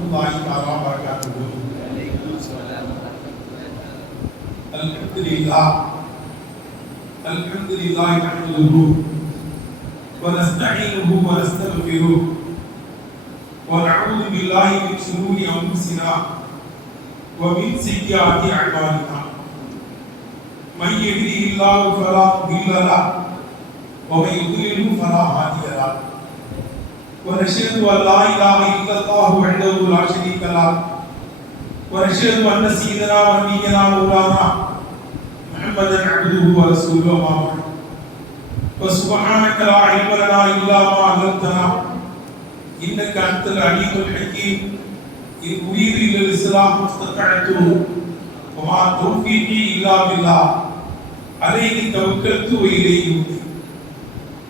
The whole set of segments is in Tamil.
الله تعالى وبركاته. الحمد لله. الحمد لله نحمده ونستعينه ونستغفره. ونعوذ بالله من شرور أنفسنا ومن سيئات أعمالنا. من يهده الله فلا مضل له ومن يضلله فلا هادي له. ونشهد ان لا اله الا الله وحده لا شريك له ونشهد ان سيدنا ونبينا مولانا محمدا عبده ورسوله ما بعد وسبحانك لا علم لنا الا ما علمتنا انك انت العليم الحكيم ان اريد الا الاصلاح ما استطعت وما توفيقي الا بالله عليه توكلت واليه انيب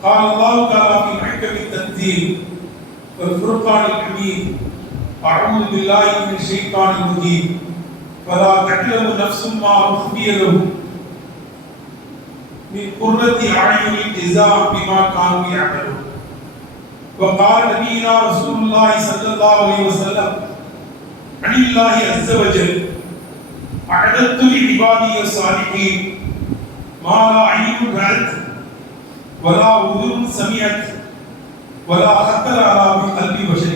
قال الله تعالى في محكم التنزيل والفرقان الحميد أعوذ بالله من الشيطان الرجيم فلا تعلم نفس ما أخفي له من قرة أعين جزاء بما كانوا يعملون وقال نبينا رسول الله صلى الله عليه وسلم عن الله عز وجل أعددت لعبادي الصالحين ما لا عين رأت ولا أذن سمعت ولا خطر على قلب بشر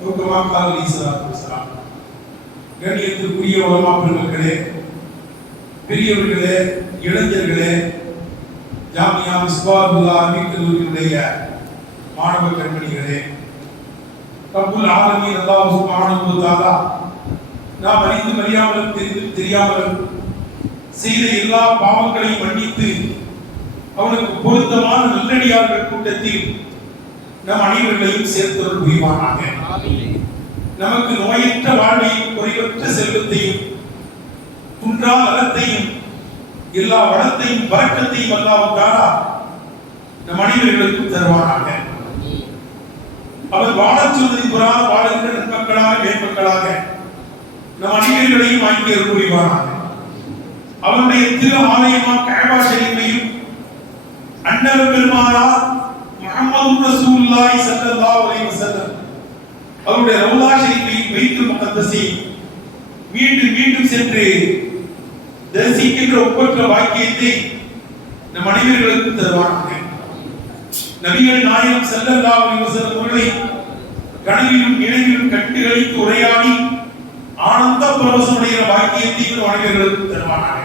أو كما قال عليه الصلاة والسلام கண்ணியத்திற்குரிய உலமா பெருமக்களே பெரியவர்களே இளைஞர்களே ஜாமியா மிஸ்பாபுல்லா அரபிக் கல்லூரியினுடைய மாணவ கண்மணிகளே ரப்புல் ஆலமீன் அல்லாஹ் சுப்ஹானஹு வ தஆலா நாம் அறிந்து அறியாமலும் தெரிந்து தெரியாமலும் செய்த எல்லா பாவங்களையும் மன்னித்து அவனுக்கு பொருத்தமான நல்லடியார்கள் கூட்டத்தில் நம் அனைவர்களையும் சேர்த்தவர்கள் புரிவானாக நமக்கு நோயற்ற வாழ்வையும் குறைவற்ற செல்வத்தையும் குன்றா வளத்தையும் எல்லா வளத்தையும் பறக்கத்தையும் அல்லாவுக்காரா நம் அனைவர்களுக்கும் தருவானாக. அவர் வாழச் புறா புறாக வாழுகின்ற நன்மக்களாக மேம்பக்களாக நம் அனைவர்களையும் வாங்கி புரிவானாக அவருடைய திரு ஆலயமா கேபா ஷரீஃபையும் அண்ணல் பெருமானார் முஹம்மது ரசூலுல்லாஹி ஸல்லல்லாஹு அலைஹி வஸல்லம் அவருடைய ரவுலா ஷரீஃபை பைத்துல் முகத்தஸை மீண்டும் மீண்டும் சென்று தரிசிக்கின்ற ஒப்பற்ற வாக்கியத்தை நம் அனைவர்களுக்கும் தருவானாக. நபிகள் நாயகம் ஸல்லல்லாஹு அலைஹி வஸல்லம் அவர்களை கனவிலும் நினைவிலும் கண்டு உரையாடி ஆனந்த பரவசமுடைய வாக்கியத்தை நம் அனைவர்களுக்கும் தருவானாக.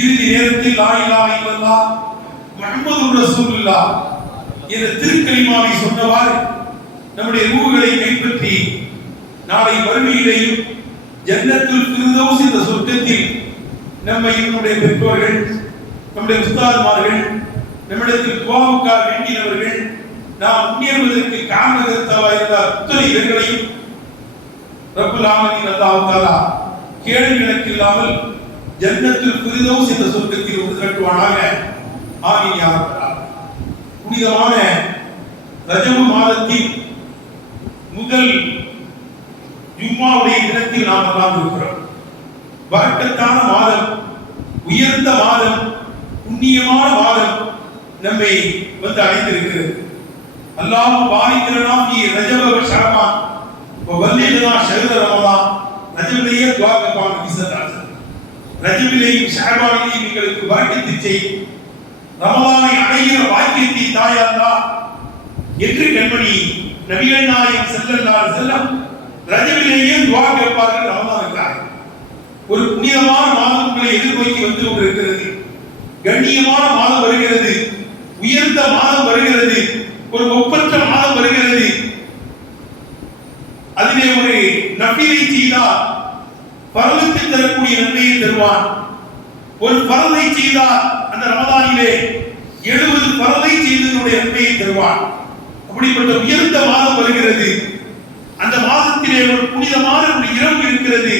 இறுதி நேரத்தில் லா இலாஹ இல்லல்லாஹ் முஹம்மது ரசூலுல்லாஹ் இந்த திருக்கலிமாவை சொன்னவாறு நம்முடைய ரூகளை கைப்பற்றி நாளை வறுமையிலேயும் ஜன்னத்தில் ஃபிர்தௌஸ் இந்த சொர்க்கத்தில் நம்மை நம்முடைய பெற்றோர்கள் நம்முடைய உஸ்தாதுமார்கள் நம்மிடத்தில் துவாவுக்காக வேண்டியவர்கள் நாம் முன்னேறுவதற்கு காரணகர்த்தாவா இருந்த அத்தனை பேர்களையும் ரப்புல் ஆலமீன் அல்லாஹ் கேள்வி கணக்கில்லாமல் ஜன்னத்தில் ஃபிர்தௌஸ் இந்த சொர்க்கத்தில் ஒரு திரட்டுவானாக ஆமீன் யா புனிதமான ரஜபு மாதத்தின் முதல் ஜும்மாவுடைய தினத்தில் நாம் எல்லாம் இருக்கிறோம் வரக்கத்தான மாதம் உயர்ந்த மாதம் புண்ணியமான மாதம் நம்மை வந்து அடைந்திருக்கிறது. அல்லாஹ் பாரிக்கிறனா நீ ரஜப ஷரமான் வல்லிதனா ஷஹர ரமலான் ரஜபிலேயே துவா கப்பான் விசதாசன் ரஜபிலேயும் ஷஹபானிலேயும் எங்களுக்கு வரக்கத்தை செய் ரமலானை அடைகிற வாக்கியத்தை தாயல்லா என்று கண்மணி நபிகள் நாயகம் செல்லல்லார் செல்லம் ரஜவிலேயே துவா கேட்பார்கள் ரமலானுக்காக ஒரு புனிதமான மாதம் உங்களை எதிர்நோக்கி வந்து கொண்டிருக்கிறது. கண்ணியமான மாதம் வருகிறது. உயர்ந்த மாதம் வருகிறது. ஒரு ஒப்பற்ற மாதம் வருகிறது. அதிலே ஒரு நபீரை செய்தால் பரவத்தில் தரக்கூடிய நன்மையை தருவான் ஒரு பரவை செய்தால் அந்த ரமதானிலே எழுபது பறவை செய்தனுடைய நன்மையை தருவான். அப்படிப்பட்ட உயர்ந்த மாதம் வருகிறது. அந்த மாதத்திலே ஒரு புனிதமான ஒரு இரவு இருக்கிறது.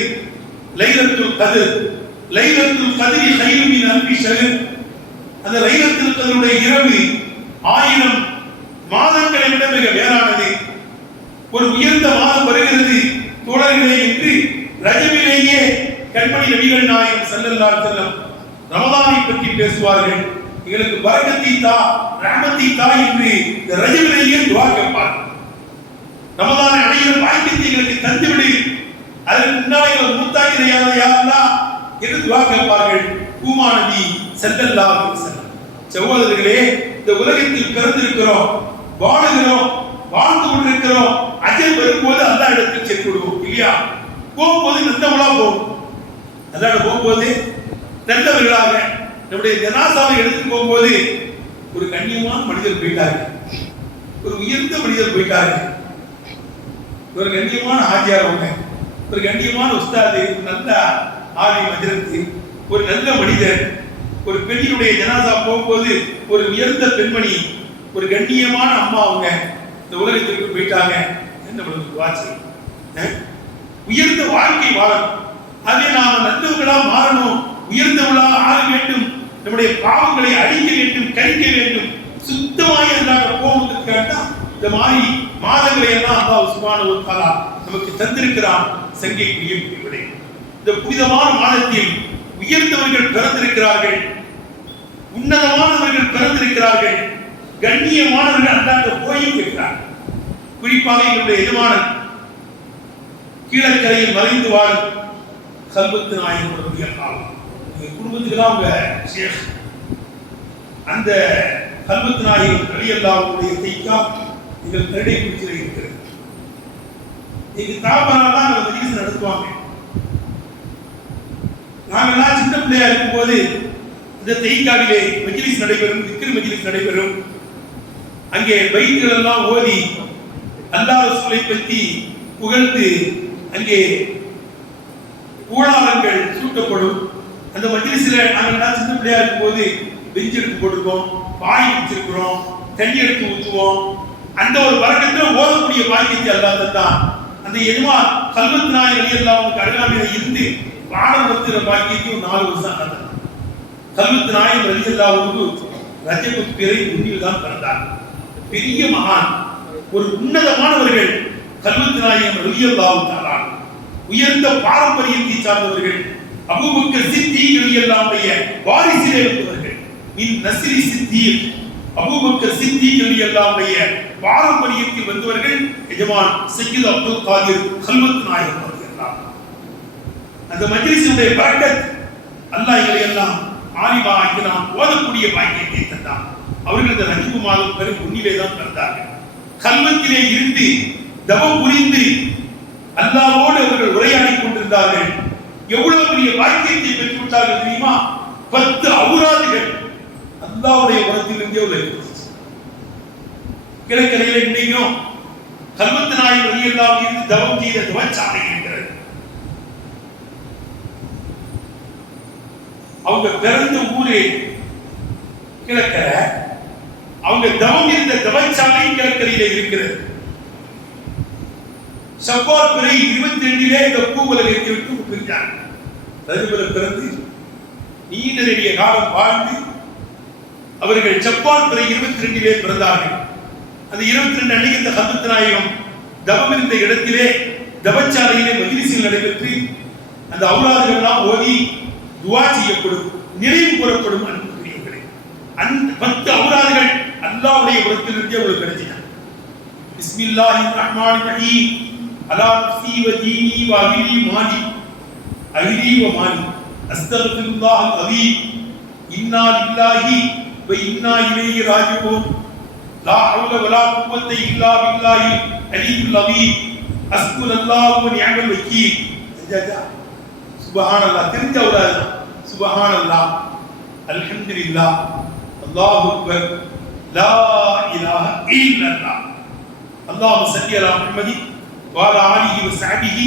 லைலத்துல் கதிர். லைலத்துல் கதிரி ஹைரு அன்பி அல்பி அந்த லைலத்துல் கதிருடைய இரவு ஆயிரம் மாதங்களை விட மிக வேறானது. ஒரு உயர்ந்த மாதம் வருகிறது. தோழர்களே என்று ரஜபிலேயே கண்மணி நபிகள் நாயகம் ஸல்லல்லாஹு செல்லம் ரமதானை பற்றி பேசுவார்கள். எங்களுக்கு பரகத்தி தா ரஹமத்தை தா என்று இந்த ரஜபிலேயே துவா கேட்பார். ரமலானை அடைகிற பாக்கியத்தை எங்களுக்கு தந்துவிடு. அதற்கு முன்னாலே எங்கள் மூத்தாக்கிறையாத யாரெல்லாம் என்று துவா கேட்பார்கள். பூமானதி செந்தல்லா செல்லல்லா இந்த உலகத்தில் பிறந்திருக்கிறோம் வாழுகிறோம் வாழ்ந்து கொண்டிருக்கிறோம். அஜய் வரும்போது அந்த இடத்தில் சென்று விடுவோம் இல்லையா? போகும்போது நல்லவளா போகும். அல்லாட போகும்போது நல்லவர்களாக நம்முடைய ஜனாசாவை எடுத்து போகும்போது ஒரு கண்ணியமான மனிதர் போயிட்டாரு. ஒரு உயர்ந்த மனிதர் போயிட்டாரு. ஒரு கண்ணியமான ஆஜியார் அவங்க ஒரு கண்ணியமான உஸ்தாது ஒரு நல்ல ஆதி மஜரத்து ஒரு நல்ல மனிதர். ஒரு பெண்ணினுடைய ஜனாசா போகும்போது ஒரு உயர்ந்த பெண்மணி ஒரு கண்ணியமான அம்மா அவங்க இந்த உலகத்திற்கு போயிட்டாங்க என்ன வாட்சி உயர்ந்த வாழ்க்கை வாழணும். அதே நாம நல்லவர்களா மாறணும். உயர்ந்தவர்களா ஆக வேண்டும். நம்முடைய பாவங்களை அழிக்க வேண்டும் கழிக்க வேண்டும். சுத்தமாய் அல்லாத போவதற்காக இந்த மாதிரி மாதங்களை எல்லாம் அல்லாஹ் சுபான ஒரு தாலா நமக்கு தந்திருக்கிறான் சங்கைக்குரிய பிரிவினை. இந்த புனிதமான மாதத்தில் உயர்ந்தவர்கள் பிறந்திருக்கிறார்கள் உன்னதமானவர்கள் பிறந்திருக்கிறார்கள் கண்ணியமானவர்கள் அல்லாத போயும் இருக்கிறார்கள் குறிப்பாக எங்களுடைய எஜமானன் கீழக்கரையில் மறைந்து வாழும் சல்பத்து நாயகம் காலம் காலம் அவங்க உங்க ஷேக் அந்த கல்வத்து நாயகம் ரவி அல்லாவுடைய தைக்கா எங்கள் கரடை குறிச்சில் இருக்கிறது. எங்க தாப்பனால தான் அந்த மஜ்லிஸ் நடத்துவாங்க. நாங்கெல்லாம் சின்ன பிள்ளையா இருக்கும்போது இந்த தெய்காவிலே மஜிலிஸ் நடைபெறும் திக்ரு மஜிலிஸ் நடைபெறும். அங்கே பைத்துகள் எல்லாம் ஓதி அல்லாத ரசூலை பற்றி புகழ்ந்து அங்கே ஊழாரங்கள் சூட்டப்படும். அந்த மஜ்லிஸ்ல நாங்கள் சின்ன பிள்ளையா இருக்கும்போது பெஞ்ச் எடுத்து போட்டிருக்கோம் பாய் வச்சிருக்கிறோம் தண்ணி எடுத்து ஊற்றுவோம் அந்த ஒரு வரக்கத்தில் ஓதக்கூடிய பாக்கியத்தை அல்லாத தான். அந்த எதுவா கல்வத் நாய் வழி எல்லாம் அருகாமையில இருந்து பாடம் வந்துற நாலு வருஷம் நடந்தது கல்வத் நாய் வழி எல்லாம் ரஜபுத் பிறை உண்மையில் தான் பிறந்தார். பெரிய மகான் ஒரு உன்னதமானவர்கள் கல்வத் நாயகம் ரலியல்லாஹு தஆலா. உயர்ந்த பாரம்பரியத்தை சார்ந்தவர்கள் அபூபக்கர் சித்திக் ரலியல்லாஹுடைய வாரிசிலே வந்தவர்கள் இன் நஸ்ரி சித்திக் அபூபக்கர் சித்திக் ரலியல்லாஹுடைய பாரம்பரியத்தில் வந்தவர்கள் எஜமான் சையத் அப்துல் காதிர் கல்வத் நாயகம் அவர்கள் அந்த மஜ்லிஸுடைய பரக்கத் அல்லாஹ் இவரை எல்லாம் ஆலிமா ஆக்கி நாம் ஓதக்கூடிய பாக்கியத்தை தந்தான். அவர்கள் இந்த ரஜிபு மாதம் பெரும் உன்னிலே தான் பிறந்தார்கள் கல்வத்திலே இருந்து தவம் புரிந்து அல்லாவோடு அவர்கள் உரையாடி கொண்டிருந்தார்கள். எவ்வளவு பெரிய பாக்கியத்தை பெற்றுவிட்டார்கள் தெரியுமா? பத்து அவுராதிகள் அல்லாவுடைய உரத்திலிருந்தே உள்ள கிழக்கரையில் இன்னைக்கும் கல்வத்து நாய் வழியெல்லாம் இருந்து தவம் செய்த தவச்சாலை இருக்கிறது அவங்க பிறந்த ஊரே கிழக்கரை அவங்க தவம் இருந்த தவச்சாலை கிழக்கரையில இருக்கிறது. செவ்வாய் பிறை இருபத்தி ரெண்டிலே இந்த பூவுலகத்தை விட்டு பிரிஞ்சாங்க ரஜபுல பிறந்து நீண்ட நெடிய காலம் வாழ்ந்து அவர்கள் செவ்வாய் பிறை இருபத்தி ரெண்டிலே பிறந்தார்கள். அந்த இருபத்தி ரெண்டு அன்னைக்கு இந்த ஹபத் நாயகம் தவம் இருந்த இடத்திலே தவச்சாலையிலே மகிழ்ச்சியில் நடைபெற்று அந்த அவுலாதிகளெல்லாம் ஓதி துவா செய்யப்படும் நினைவு கூறப்படும் அன்புக்குரியவர்களே. அந்த பத்து அவுலாதுகள் அல்லாவுடைய உரத்திலிருந்தே உங்களுக்கு கிடைச்சிட்டாங்க பிஸ்மில்லாஹி ரஹ்மான் ரஹீம். على نفسي وديني وعيني ماني عيني وماني أستغفر الله العظيم إنا لله وإنا إليه راجعون لا حول ولا قوة إلا بالله العلي العظيم أسكن الله ونعم الوكيل سجاجا سبحان الله تنجا ولا سبحان الله الحمد لله الله أكبر لا إله إلا الله اللهم صل على محمد وعلى اله وصحبه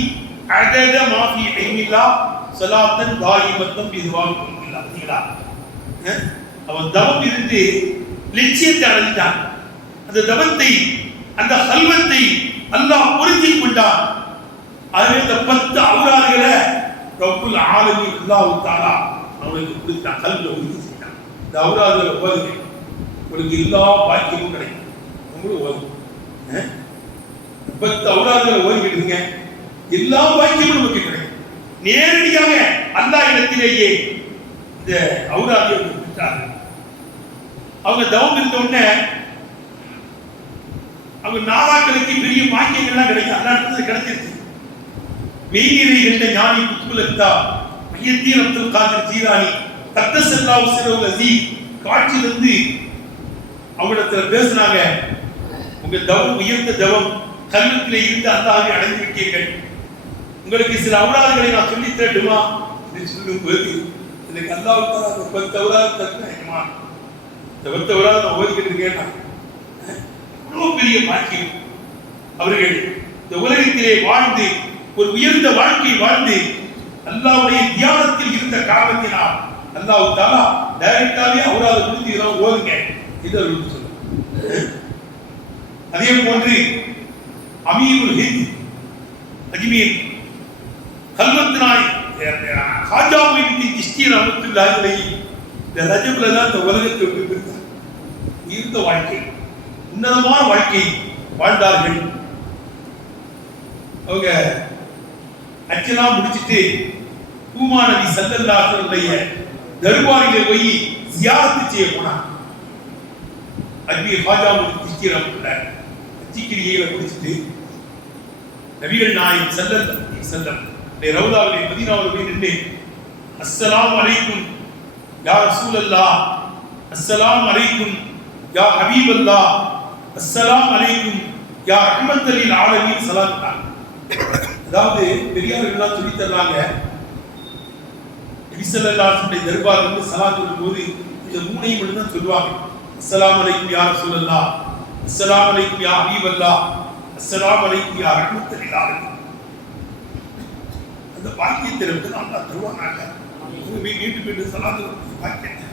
عدد ما في علم الله صلاة دائمة برضوان الله சரிங்களா அஹ்? அவன் தவம் இருந்து லட்சியத்தை அடைஞ்சான் அந்த தவத்தை அந்த கல்வத்தை அல்லாஹ் பொருத்தி கொண்டான் அதுவே இந்த பத்து அவுராதுகளை ரப்புல் ஆலமி அல்லாஹ் தாலா அவனுக்கு கொடுத்தான் கல்வியை உறுதி செய்தான் இந்த அவுராதுகளை ஓதுங்க உங்களுக்கு எல்லா பாக்கியமும் கிடைக்கும் உங்களுக்கு ஓதுங்க அஹ்? பத்து எல்லா வாக்கியமும் நமக்கு கிடைக்கும். நேரடியாக அந்த இடத்திலேயே இந்த அவுராதியை பெற்றார்கள் அவங்க தவம் இருந்த உடனே அவங்க நாதாக்களுக்கு பெரிய வாக்கியங்கள்லாம் கிடைக்கும். அந்த இடத்துல கிடைச்சிருச்சு. மெய்நீரை கண்ட ஞானி புத்துலத்தா மையத்தீர் அப்துல் காதர் ஜீரானி தத்தசல்லாவு சிறவு காட்சி காட்சியிலிருந்து அவங்களிடத்துல பேசுனாங்க. உங்க தவம் உயர்ந்த தவம் கல்வத்திலே இருந்து அல்லாவை அடைந்து விட்டீர்கள் உங்களுக்கு சில அவுராதுகளை நான் சொல்லி தரட்டுமா? என்று சொல்லும் போது எனக்கு அல்லாஹ் ஒரு பத்து அவுராது தருமா இந்த பத்து நான் ஓதிக்கிட்டு இருக்கேன் இவ்வளோ பெரிய பாக்கியம் அவர்கள் இந்த உலகத்திலே வாழ்ந்து ஒரு உயர்ந்த வாழ்க்கை வாழ்ந்து அல்லாவுடைய தியானத்தில் இருந்த காரணத்தினால் அல்லாஹ் தாலா டைரக்டாவே அவராது கொடுத்து இதெல்லாம் ஓதுங்க. இது அவர்களுக்கு சொல்லுங்க அதே போன்று அமீருல் ஹிந்த். அஜ்மீர் கல்வத்தினாய் ஹாஜா மொய்தீன் கிஷ்டி ரஹ்மத்துல்லாஹி அலைஹி இந்த ரஜப்ல தான் இந்த உலகத்தை விட்டு பிரித்தார். உயர்ந்த வாழ்க்கை உன்னதமான வாழ்க்கை வாழ்ந்தார்கள். அவங்க அச்செல்லாம் முடிச்சுட்டு பூமா நபி சல்லல்லாஹுடைய தர்பாரிலே போய் ஜியாரத்து செய்ய போனார் அஜ்மீர் ஹாஜா மொய்னுddin கிஷ்டி ரஹ்மத்துல்லாஹி அச்சிக்கிரியை குடிச்சிட்டு நபிகள் நாயகம் செல்லல் செல்லம் ரவுதாவிலே மதீனாவில் போய் நின்றேன். அஸ்ஸலாம் அலைக்கும் யா ரசூலல்லாஹ் அஸ்ஸலாம் அலைக்கும் யா ஹபீபல்லாஹ் அஸ்ஸலாம் அலைக்கும் யா ரஹ்மத்தலில் ஆலமீன் சலாம் அதாவது பெரியார்கள்லாம் சொல்லி தர்றாங்க நபிசல்லாசுடைய தர்பார் வந்து சலாம் சொல்லும்போது இந்த மூணையும் மட்டும்தான் சொல்லுவாங்க. அஸ்ஸலாம் அலைக்கும் யா ரசூலல்லாஹ் அஸ்ஸலாம் அலைக்கும் யா ஹபீபல்லாஹ் அஸ்லாம் அலைக்கும் யா அந்த பாக்கியத்திலிருந்து நான் நல்லா தருவாங்க உங்க வீ- வீட்டு வீட்டு சலாத்து பாக்கியத்தை.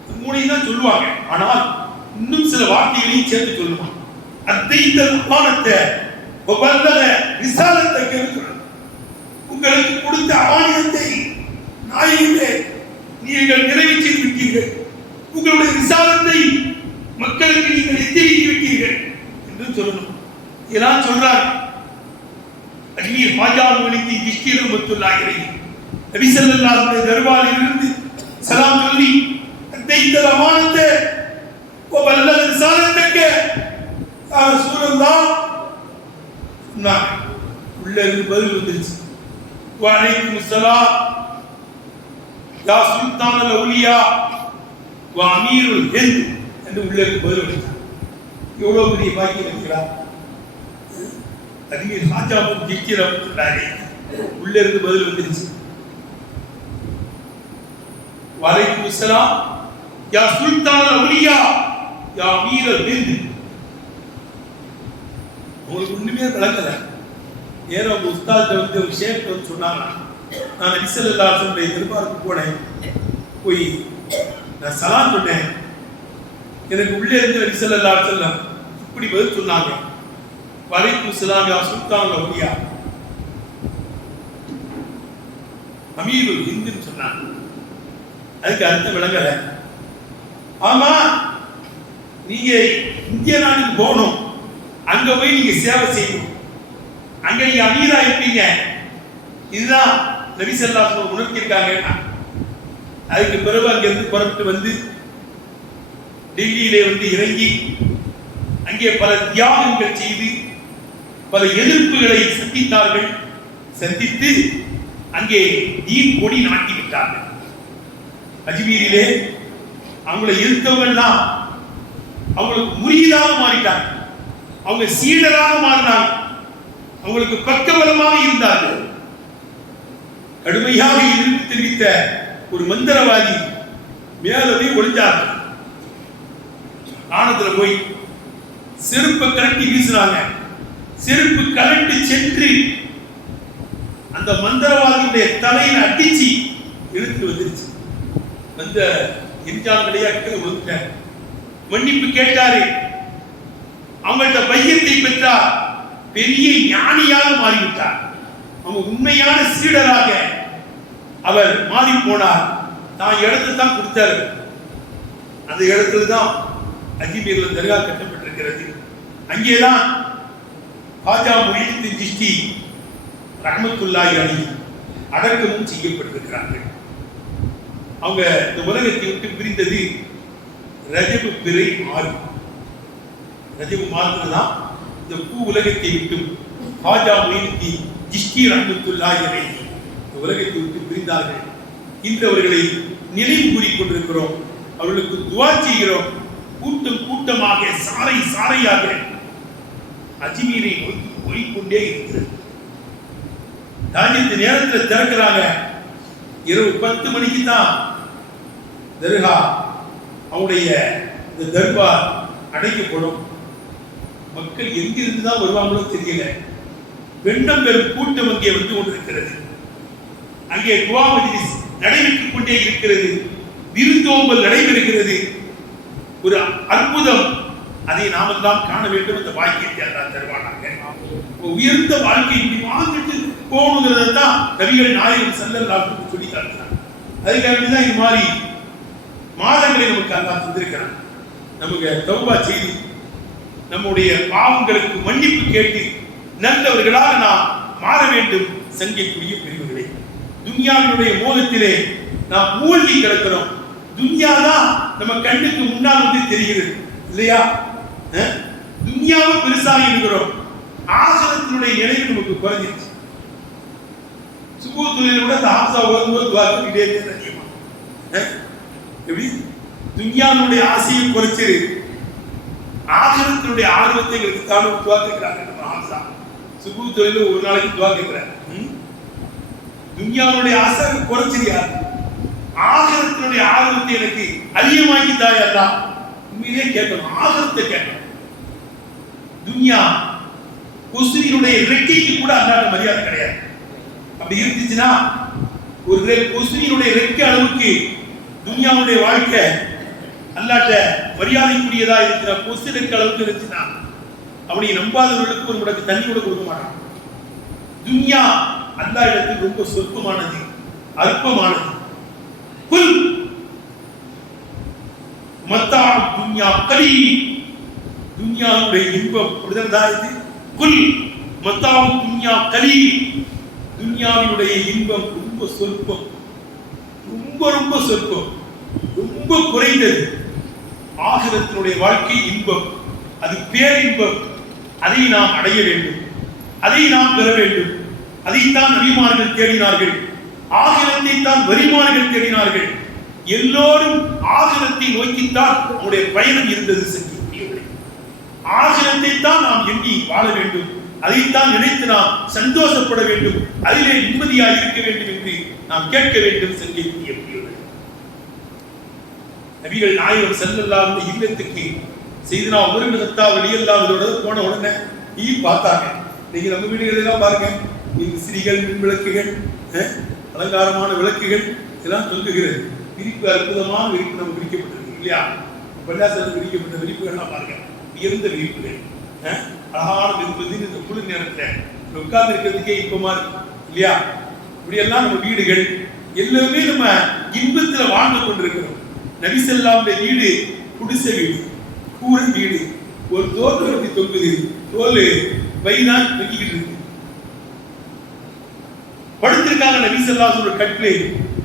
இந்த மூணையும் தான் சொல்லுவாங்க. ஆனால் இன்னும் சில வார்த்தைகளையும் சேர்த்து சொல்லுவாங்க. அத்தை இந்த அமானத்தை வல்லத விசாலத்தை கேட்கிறோம் உங்களுக்கு கொடுத்த அமானியத்தை நாயகமே நீங்கள் நிறைவேற்றி விட்டீர்கள். உங்களுடைய விசாலத்தை மக்களுக்கு நீங்கள் எச்சரிக்கை விட்டீர்கள் என்று சொல்லணும். இதெல்லாம் சொல்றார். அடியில் பாஜால் ஒழித்து திஷ்டியில் முத்துள்ளாகிறது நபிசல்லாவுடைய தர்பாரில் இருந்து சலாம் சொல்லி இந்த ரமானத்தை வல்லது சாதத்துக்க சூரந்தான் சொன்னாங்க. உள்ள இருந்து பதில் வந்துருச்சு. வலைக்கும் சலாம் யா சுல்தான் ஒலியா வா அமீருல் ஹிந்த் என்று உள்ளே பதில் அளித்தார் எவ்வளோ பெரிய பாக்கியம் இருக்கிறார் அதுக்கு ஹாஜாவும் ஜிக்கிரம்ன்றாரே உள்ள இருந்து பதில் வந்துருச்சு. வலைக்கும் இஸ்லாம் யா சுல்தான் அவுலியா யா வீரர் வீந்து உங்களுக்கு ஒண்ணுமே விளங்கல. ஏன்னா உங்க உஸ்தாத வந்து ஒரு ஷேப் வந்து சொன்னாங்க நான் நபிசல் இல்லாசனுடைய திருப்பாருக்கு போனேன். போய் நான் சலாம் சொன்னேன் எனக்கு உள்ளே இருந்து நபிசல் இல்லாசன் இப்படி பதில் சொன்னாங்க. வலைக்கும் சலாம் யா சுல்தான் அவுலியா அமீருல் ஹிந்துன்னு சொன்னாங்க. அதுக்கு அர்த்தம் விளங்கல. ஆமா நீங்க இந்திய நாட்டுக்கு போகணும். அங்க போய் நீங்க சேவை செய்யணும். அங்க நீங்க அமீரா இருப்பீங்க. இதுதான் நபிசல்லா ஸல்லல்லாஹு அலைஹி உணர்த்திருக்காங்க அதுக்கு பிறகு அங்கிருந்து புறப்பட்டு வந்து டெல்லியிலே வந்து இறங்கி அங்கே பல தியாகங்கள் செய்து பல எதிர்ப்புகளை சந்தித்தார்கள். சந்தித்து அங்கே தீன் கொடி நாட்டி விட்டார்கள் அஜ்மீரிலே அவங்களை எதிர்த்தவங்கெல்லாம் அவங்களுக்கு முறியதாக மாறிட்டாங்க. அவங்க சீடராக மாறினாங்க. அவங்களுக்கு பக்கபலமாக இருந்தார்கள். கடுமையாக எதிர்ப்பு தெரிவித்த ஒரு மந்திரவாதி மேலே போய் ஒளிஞ்சார்கள். ஆனத்துல போய் செருப்பை கரட்டி வீசினாங்க. செருப்பு கலட்டி சென்று அந்த மந்திரவாதியுடைய தலையில அடிச்சு இழுத்து வந்துருச்சு. வந்த எம்ஜிஆர் விளையாட்டு வந்துட்டார் மன்னிப்பு கேட்டாரு. அவங்கள்ட்ட பையத்தை பெற்றார். பெரிய ஞானியாக மாறிவிட்டார். அவங்க உண்மையான சீடராக அவர் மாறி போனார். தான் இடத்தை தான் கொடுத்தாரு. அந்த இடத்துல தான் அஜ்மீர்ல தர்கா கட்டப்பட்டிருக்கிறது. அங்கேதான் ஹாஜா மொய்னுddin திஷ்டி ரஹமத்துல்லாய் அணி அடக்கமும் செய்யப்பட்டிருக்கிறார்கள். அவங்க இந்த உலகத்தை விட்டு பிரிந்தது ரஜபு பிறை மாறு ரஜபு மாதத்துல தான் இந்த பூ உலகத்தை விட்டு ஹாஜா மொயினுக்கு திஷ்டி ரஹமத்துல்லாய் இறை இந்த உலகத்தை விட்டு பிரிந்தார்கள். இன்று அவர்களை நினைவு கூறிக்கொண்டிருக்கிறோம் அவர்களுக்கு துவா செய்கிறோம். கூட்டம் கூட்டமாக சாலை சாலையாக அஜ்மீரை நோக்கி போய்க்கொண்டே இருக்கிறது. தானியத்து நேரத்தில் திறக்கிறாங்க. இரவு பத்து மணிக்கு தான் தர்கா அவனுடைய இந்த தர்பார் அடைக்கப்படும். மக்கள் எங்கிருந்து தான் வருவாங்களோ தெரியல. வெண்ணம் பெரும் கூட்டம் அங்கே வந்து கொண்டிருக்கிறது. அங்கே குவாமதி நடைபெற்றுக் கொண்டே இருக்கிறது. விருந்தோம்பல் நடைபெறுகிறது. ஒரு அற்புதம். அதை நாமெல்லாம் காண வேண்டும் அந்த வாழ்க்கையை தான் தருவானாங்க உயர்ந்த வாழ்க்கை இப்படி வாழ்ந்துட்டு போகணுங்கிறத தான் நபிகள் நாயகம் செல்லல்லாத்துக்கு சொல்லி காட்டுறாங்க அதுக்காக தான் இது மாதிரி மாதங்களை நமக்கு அல்லா தந்திருக்கிறாங்க நமக்கு தௌபா செய்து நம்முடைய பாவங்களுக்கு மன்னிப்பு கேட்டு நல்லவர்களாக நாம் மாற வேண்டும் சங்கைக்குரிய பிரிவுகளே துன்யாவினுடைய மோகத்திலே நாம் மூழ்கி கிடக்கிறோம். துன்யா தான் நம்ம கண்ணுக்கு முன்னால் வந்து தெரிகிறது. இல்லையா? அஹ்? துன்யாவும் பெருசாக இருக்கிறோம். ஆசனத்தினுடைய நிலைவு நமக்கு குறைஞ்சிருச்சு. சுபூத்துறையில கூட அந்த ஆசா ஓதும்போது துவாக்கிட்டே எப்படி? துன்யாவினுடைய ஆசையை குறைச்சிரு ஆகரத்தினுடைய ஆர்வத்தை எங்களுக்கு தானும் துவாக்கிறாங்க நம்ம ஆசா சுபு தொழில ஒரு நாளைக்கு துவாக்கிறார் துன்யாவுடைய ஆசை குறைச்சிரியா ஆகரத்தினுடைய ஆர்வத்தை எனக்கு அதிகமாக்கி தாயல்லா உண்மையிலே கேட்கணும். ஆகரத்தை கேட்கணும். துன்யா கொசுவினுடைய ரெக்கைக்கு கூட அன்றாட மரியாதை கிடையாது. அப்படி இருந்துச்சுன்னா ஒரு ரெ- கொசுவினுடைய ரெக்கை அளவுக்கு துன்யாவுடைய வாழ்க்கை அல்லாட்ட மரியாதைக்குரியதா இருக்கிற கொசு ரெக்கை அளவுக்கு இருந்துச்சுன்னா அவனை நம்பாதவர்களுக்கு ஒரு முடக்கு தண்ணி கூட கொடுக்க மாட்டான். துன்யா அல்லா இடத்தில் ரொம்ப சொற்பமானது அற்பமானது. குல்! மத்தா துன்யா கலி துன்யாவுடைய இன்பம் அப்படிதான் தான் குல் மத்தாவு துன்யா கலி துன்யாவினுடைய இன்பம் ரொம்ப சொற்பம். ரொம்ப ரொம்ப சொற்பம். ரொம்ப குறைந்தது. ஆகிரத்தினுடைய வாழ்க்கை இன்பம். அது பேரின்பம். அதை நாம் அடைய வேண்டும். அதை நாம் பெற வேண்டும். அதைத்தான் நபிமார்கள் தேடினார்கள். ஆகிரத்தை தான் வரிமார்கள் தேடினார்கள். எல்லோரும் ஆகிரத்தை நோக்கித்தான் அவருடைய பயணம் இருந்தது சென்று. ஆகிரத்தை தான் நாம் எண்ணி வாழ வேண்டும். அதைத்தான் நினைத்து நாம் சந்தோஷப்பட வேண்டும். அதிலே நிம்மதியாக இருக்க வேண்டும் என்று நாம் கேட்க வேண்டும் சென்றிருக்கிய நபிகள் நாயகம் செல்லல்லாம் செய்து நான் ஒரு ஒருமினத்தா வெளியல்லாதோட போன உடனே ஈ பார்த்தாங்க. நீங்க நம்ம வீடுகள் எல்லாம் பாருங்க. மின் விசிறிகள் மின் விளக்குகள் அலங்காரமான விளக்குகள் இதெல்லாம் தொங்குகிறது. விரிப்பு அற்புதமான விரிப்பு நம்ம விரிக்கப்பட்டிருக்கு இல்லையா? பள்ளாசத்தில் விரிக்கப்பட்ட விரிப்புகள்லாம் பாருங்க. உயர்ந்த விரிப்புகள் அழகான விருப்பது இந்த குளிர் நேரத்தில் உட்கார்ந்து இருக்கிறதுக்கே இப்பமா இருக்கு இல்லையா? இப்படியெல்லாம் நம்ம வீடுகள் எல்லாமே நம்ம இன்பத்தில் வாழ்ந்து கொண்டிருக்கிறோம். நபிசல்லாவுடைய வீடு குடிசை வீடு கூரை வீடு ஒரு தோல் எப்படி தொங்குது தோல் வைதான் தொங்கிக்கிட்டு இருக்கு. படுத்திருக்காங்க நபிசல்லா சொல்ற கட்லு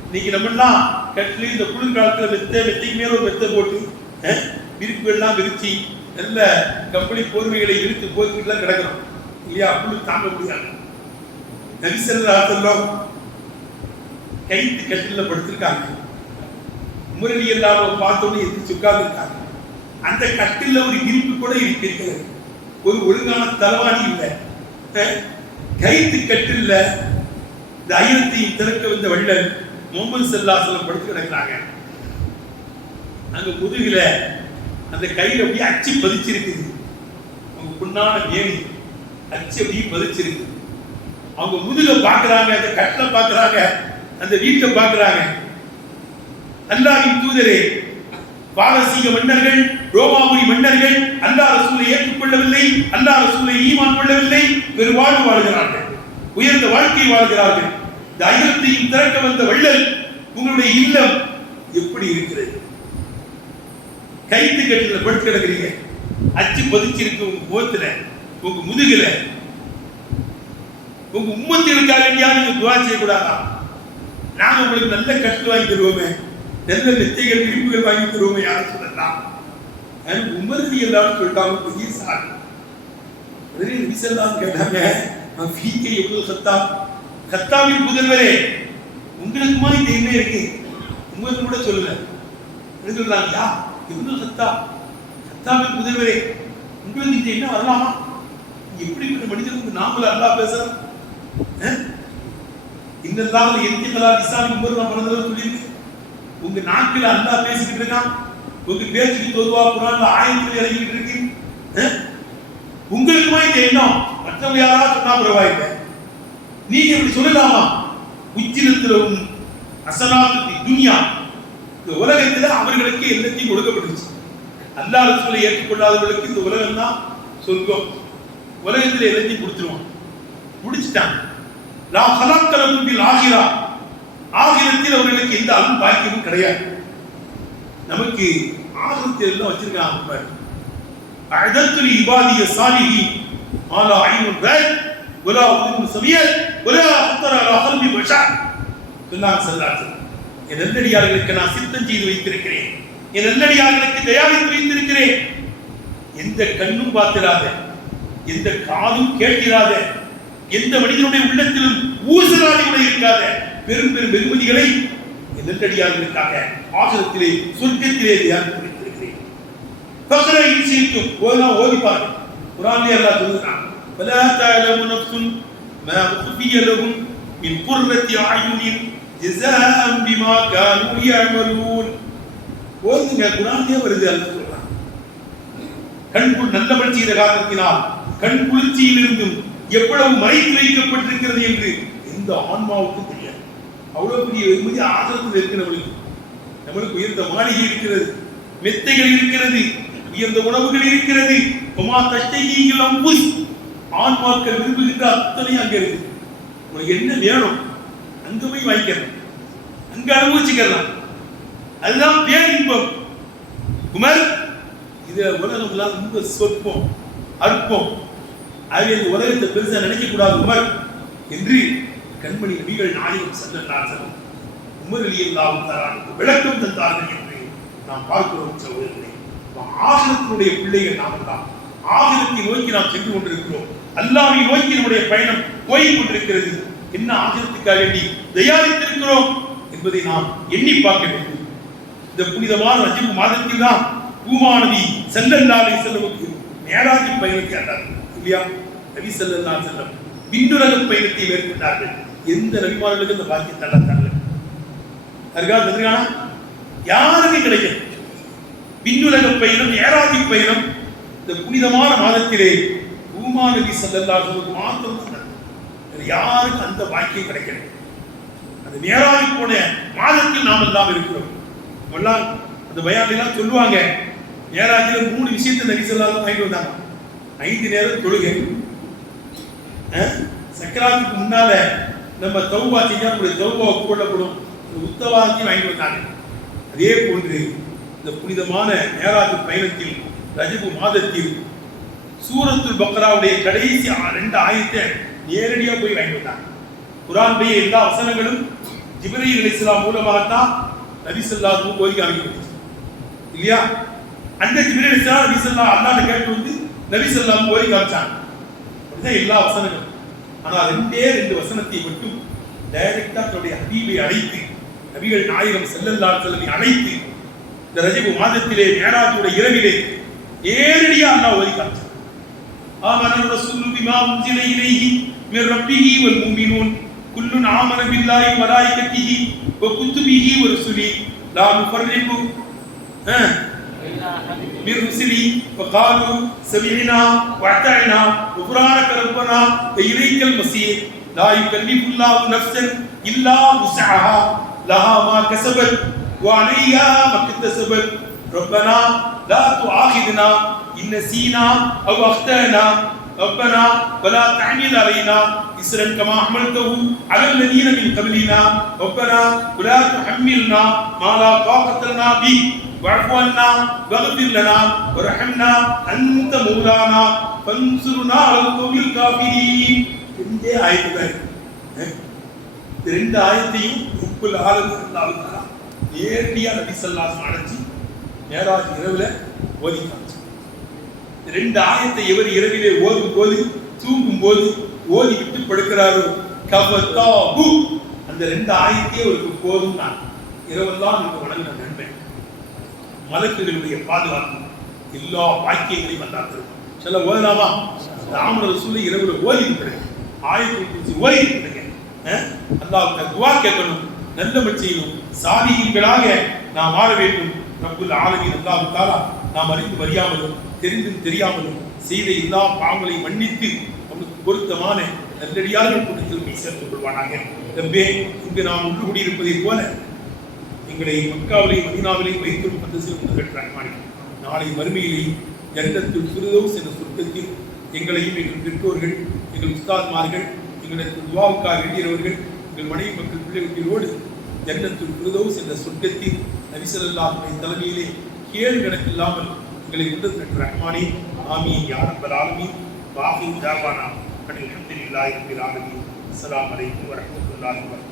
இன்னைக்கு நம்ம எல்லாம் கட்டிலு இந்த குளிர்காலத்தில் மெத்த மெத்தைக்கு மேல ஒரு மெத்த போட்டு அஹ், விரிப்புகள்லாம் விரிச்சு நல்ல கம்பளி போர்வைகளை இழுத்து போய்கிட்டுலாம் கிடக்கிறோம் இல்லையா? அப்படி தாங்க முடியாது. நரிசல் சொல்லும் கைத்து கட்டில படுத்திருக்காங்க. முரளி இல்லாம பார்த்தோன்னு எதிர்த்து உட்கார்ந்துருக்காங்க. அந்த கட்டில ஒரு இருப்பு கூட இருக்கிறது ஒரு ஒழுங்கான தலவாணி இல்லை. அஹ், கைத்து கட்டில்ல இந்த ஐயத்தையும் திறக்க வந்த வள்ளல் முகமது செல்லாசலம் படுத்து கிடக்கிறாங்க. அங்க முதுகில அந்த கையில் அப்படியே அச்சு பதிச்சிருக்குது அவங்க புண்ணான ஏணி அச்சு அப்படியே பதிச்சிருக்கு. அவங்க முதுக பாக்குறாங்க அந்த கட்டில பாக்குறாங்க அந்த வீட்டை பாக்குறாங்க. அல்லாஹ்வின் தூதரே பாரசீக மன்னர்கள் ரோமாபுரி மன்னர்கள் அல்லாஹ் ரசூலை ஏற்றுக்கொள்ளவில்லை அல்லாஹ் ரசூலை ஈமான் கொள்ளவில்லை பெருவாழ்வு வாழ்கிறார்கள். உயர்ந்த வாழ்க்கை வாழ்கிறார்கள். இந்த அகிலத்தையும் திறக்க வந்த வள்ளல் உங்களுடைய இல்லம் எப்படி இருக்கிறது? கைத்து கட்டில படுத்து கிடக்குறீங்க அச்சு பதிச்சிருக்கு உங்க முகத்துல உங்க முதுகுல. உங்க உம்மத்திற்காக வேண்டியா நீங்க துவா செய்யக்கூடாதா? நாங்க உங்களுக்கு நல்ல கட்டு வாங்கி தருவோமே. நல்ல மெத்தைகள் விரிப்புகள் வாங்கி தருவோமே யாரும் சொல்லலாம்? அது எல்லாரும் சொல்லிட்டாங்க பெரிய சார். உடனே நபிசல்லாம் கேட்டாங்க நான் ஃபீக்கை எவ்வளவு கத்தாப். கத்தாவின் புதல்வரே உங்களுக்குமா இந்த என்ன இருக்கு? உங்களுக்கு கூட சொல்லுங்க என்ன சொல்றாங்க? யா எவ்வளவு சத்தா. கத்தாவின் புதல்வரே உங்களுக்கு இங்கே என்ன வரலாமா? எப்படிப்பட்ட மனிதனுக்கு நாமல அல்லா பேசுறோம் இன்னல்லாமல் எத்திகலா இஸ்லாமின் போது நான் பல சொல்லியிருக்கு. உங்க நாக்கில் அல்லா பேசிக்கிட்டு இருக்கான். உங்க பேச்சுக்கு தொதுவா குரான்ல ஆயத்தில் இறங்கிட்டு இருக்கு. உங்களுக்குமா இந்த எண்ணம் மற்றவங்க யாராவது சொன்னா பரவாயில்லை. நீங்க இப்படி சொல்லலாமா? உச்சினத்திலும் அசனாத்து துனியா இந்த உலகத்துல அவர்களுக்கு எல்லாத்தையும் கொடுக்கப்பட்டுச்சு அல்லாஹ் ரசூலை ஏற்றுக்கொள்ளாதவர்களுக்கு இந்த உலகம் தான் சொர்க்கம் உலகத்துல எல்லாத்தையும் கொடுத்துருவான் முடிச்சுட்டாங்க லா ஹலாக்கலகும் பில் ஆகிரா ஆகிரத்தில் அவர்களுக்கு எந்த அருள் பாக்கியமும் கிடையாது நமக்கு ஆகிரத்தில் எல்லாம் வச்சிருக்காங்க பாரு அழகத்துலி இபாதிய சாலிஹி மாலா ஐநூறு பேர் ولا أظن سبيل ولا أخطر على قلب بشر சொன்னாங்க செல்லாச்சு என் நல்லடியார்களுக்கு நான் சித்தம் செய்து வைத்திருக்கிறேன் என் நல்லடியார்களுக்கு தயாரித்து வைத்திருக்கிறேன் எந்த கண்ணும் பார்த்திராத எந்த காதும் கேட்கிறாத எந்த மனிதனுடைய உள்ளத்திலும் ஊசலாதி கூட இருக்காத பெரும் பெரும் வெகுமதிகளை என் நல்லடியார்களுக்காக ஆசிரத்திலே சொர்க்கத்திலே தயாரித்து வைத்திருக்கிறேன் فقرا يسيكم ولا ஓதி பாருங்க குர்ஆன்ல அல்லாஹ் சொல்றான் فلا تعلم نفس ما أخفي لهم من قرة أعين ஜிசாம் பிமா கானு யமலூன் ஓதுங்க குரானே வருது அல்லாஹ் சொல்றான் கண் நல்ல பட்சியிட காரணத்தினால் கண் குளிர்ச்சியிலிருந்தும் எவ்வளவு மறைத்து வைக்கப்பட்டிருக்கிறது என்று எந்த ஆன்மாவுக்கும் தெரியாது. அவ்வளவு பெரிய வெகுமதி ஆதரத்தில் இருக்கிறவர்களுக்கு நம்மளுக்கு. உயர்ந்த மாளிகை இருக்கிறது மெத்தைகள் இருக்கிறது உயர்ந்த உணவுகள் இருக்கிறது. குமா தஷ்டகீகள் அம்பு ஆன்மாக்கள் விரும்புகின்ற அத்தனை அங்கே இருக்கு உனக்கு என்ன வேணும் அங்க போய் வாங்கிக்கலாம் அங்க அனுபவிச்சுக்கலாம் அதுதான் பேரின்பம் குமர் இது உலகம் ரொம்ப சொற்பம் அற்பம். ஆகவே இந்த உலகத்தை பெருசா நினைக்க கூடாது உமர் என்று கண்மணி நபிகள் நாயகம் செல்லல்லாசன் உமர் அலியல்லாவும் தரானுக்கு விளக்கம் தந்தார்கள் என்று நாம் பார்க்கிறோம் சகோதரர்களே. ஆகிரத்தினுடைய பிள்ளைகள் நாம் தான் ஆகிரத்தை நோக்கி நாம் சென்று கொண்டிருக்கிறோம். அல்லாவை நோக்கி நம்முடைய பயணம் போய் கொண்டிருக்கிறது. என்ன ஆச்சரியத்துக்காக வேண்டி தயாரித்திருக்கிறோம் என்பதை நாம் எண்ணி பார்க்க வேண்டும். இந்த புனிதமான ரஜிப் மாதத்தில் தான் பூமாநதி செல்லல்லாலை செல்லவுக்கு மேராஜி பயணத்தை அண்டார்கள் இல்லையா? ரவி செல்லல்லா செல்லம் விண்ணுலக பயணத்தை மேற்கொண்டார்கள். எந்த ரவிமார்களுக்கு இந்த பாக்கியத்தை அல்ல தரல. அதுக்காக தெரியானா யாருக்கும் கிடைக்கும் விண்ணுலக பயணம் ஏராதி பயணம் இந்த புனிதமான மாதத்திலே பூமாநதி செல்லல்லா மாத்திரம் யாருக்கும் அந்த வாழ்க்கை கிடைக்கல அந்த நேராகி போன மாதத்தில் நாம் எல்லாம் இருக்கிறோம். எல்லாம் அந்த பயானெல்லாம் சொல்லுவாங்க நேராஜில மூணு விஷயத்தை நரிசலாக ஸல்லல்லாஹு வாங்கிட்டு வந்தாங்க. ஐந்து நேரம் தொழுகை. அஹ், சக்கராத்துக்கு முன்னால நம்ம தௌபா செஞ்சா கூட தௌபா ஒப்புக்கொள்ளப்படும் அந்த உத்தவாதத்தையும் வாங்கிட்டு வந்தாங்க. அதே போன்று இந்த புனிதமான நேராஜ் பயணத்தில் ரஜபு மாதத்தில் சூரத்துல் பக்ராவுடைய கடைசி ரெண்டு ஆயத்தை நேரடியாக போய் வாங்கிட்டு வந்தாங்க குரானுடைய எல்லா வசனங்களும் ஜிப்ரீல் அலி இஸ்லாம் மூலமாகத்தான் நபி சொல்லாவுக்கு போதிக்க அமைக்கப்பட்டுச்சு இல்லையா? அந்த ஜிப்ரீல் இஸ்லாம் நபி சொல்லா அல்லாட்ட கேட்டு வந்து நபி சொல்லாம் போதிக்க அமைச்சாங்க அப்படிதான் எல்லா வசனங்களும். ஆனால் ரெண்டே ரெண்டு வசனத்தை மட்டும் டைரக்டா தன்னுடைய ஹபீபை அழைத்து நபிகள் நாயகம் செல்லல்லா செல்லமை அழைத்து இந்த ரஜிபு மாதத்திலே மேராஜுடைய இரவிலே நேரடியாக அல்லாஹ் ஒதுக்காச்சு ஆமன ரசூலு பிமா உன்சில இலைஹி من ربه والمؤمنون. كل آمن بالله وملائكته وكتبه ورسله. لا نفرق. من رسله. فقالوا سمعنا واطعنا غفرانك ربنا وإليك المصير. لا يكلف الله نفسا إلا وسعها. لها ما كسبت وعليها ما اكتسبت. ربنا لا تؤاخذنا إن نسينا أو أخطأنا. ربنا ولا تحمل علينا إسرا كما حملته على الذين من قبلنا ربنا ولا تحملنا ما لا طاقة لنا به واعف عنا واغفر لنا وارحمنا أنت مولانا فانصرنا على القوم الكافرين ரெண்டே ஆயத்து தான் இருக்கு. அஹ். இந்த ரெண்டு ஆயத்தையும் உப்புல் ஆலம் அல்லாஹ் தஆலா நேரடியா நபி ஸல்லல்லாஹு அலைஹி அழைச்சி மேராஜ் இரவுல ஓதி காமிச்சார் ரெண்டு ஆயத்தை எவர் இரவிலே ஓதும் போது தூங்கும் போது ஓதி விட்டு படுக்கிறாரோ கபத்தாஹு அந்த ரெண்டு ஆயத்தையே அவருக்கு போதும் நான் இரவெல்லாம் எனக்கு வழங்கின நன்மை. மலக்குகளுடைய பாதுகாப்பு எல்லா வாக்கியங்களையும் வந்தா தரும் சில ஓதலாமா ராமன சொல்லி இரவுல ஓதி விட்டுருங்க ஆயத்தை குறித்து ஓதி விட்டுருங்க அல்லாவுக்கு துவா கேட்கணும். நல்ல செய்யணும் சாதிகளாக நாம் மாற வேண்டும். ரப்புல் ஆலமின் அல்லாஹ் தாலா நாம் அறிந்து அறியாமலும் தெரிந்தும் தெரியாமலும் செய்த எல்லா பாவங்களை மன்னித்து அவனுக்கு பொருத்தமான நல்லடியார்கள் கூட்டத்தில் போய் சேர்த்துக் கொள்வானாங்க தம்பே இங்கு நாம் ஒன்று கூடியிருப்பதைப் போல எங்களை மக்காவிலையும் மதினாவிலையும் வைத்திருக்கும் அந்த சிறப்பு பெற்றாங்க நாளை மறுமையிலே ஜன்னத்தில் ஃபிர்தௌஸ் என்ற சொர்க்கத்தில் எங்களையும் எங்கள் பெற்றோர்கள் எங்கள் உஸ்தாத்மார்கள் எங்களுக்கு துவாவுக்காக வேண்டியவர்கள் எங்கள் மனைவி மக்கள் பிள்ளைகளோடு ஜன்னத்தில் ஃபிர்தௌஸ் என்ற சொர்க்கத்தில் நபிசல்லாஹுடைய தலைமையிலே கேள்வி கணக்கில்லாமல் எங்களை கொண்டு பெற்ற ரஹ்மானே ஆமீன் யா ரப்பல் ஆலமீன். வாஹின் ஜாவானா அல்ஹம்துலில்லாஹி ரப்பில் ஆலமீன். அஸ்லாம் அலைக்கும் வரமத்துல்லாஹி வபரகாத்துஹு.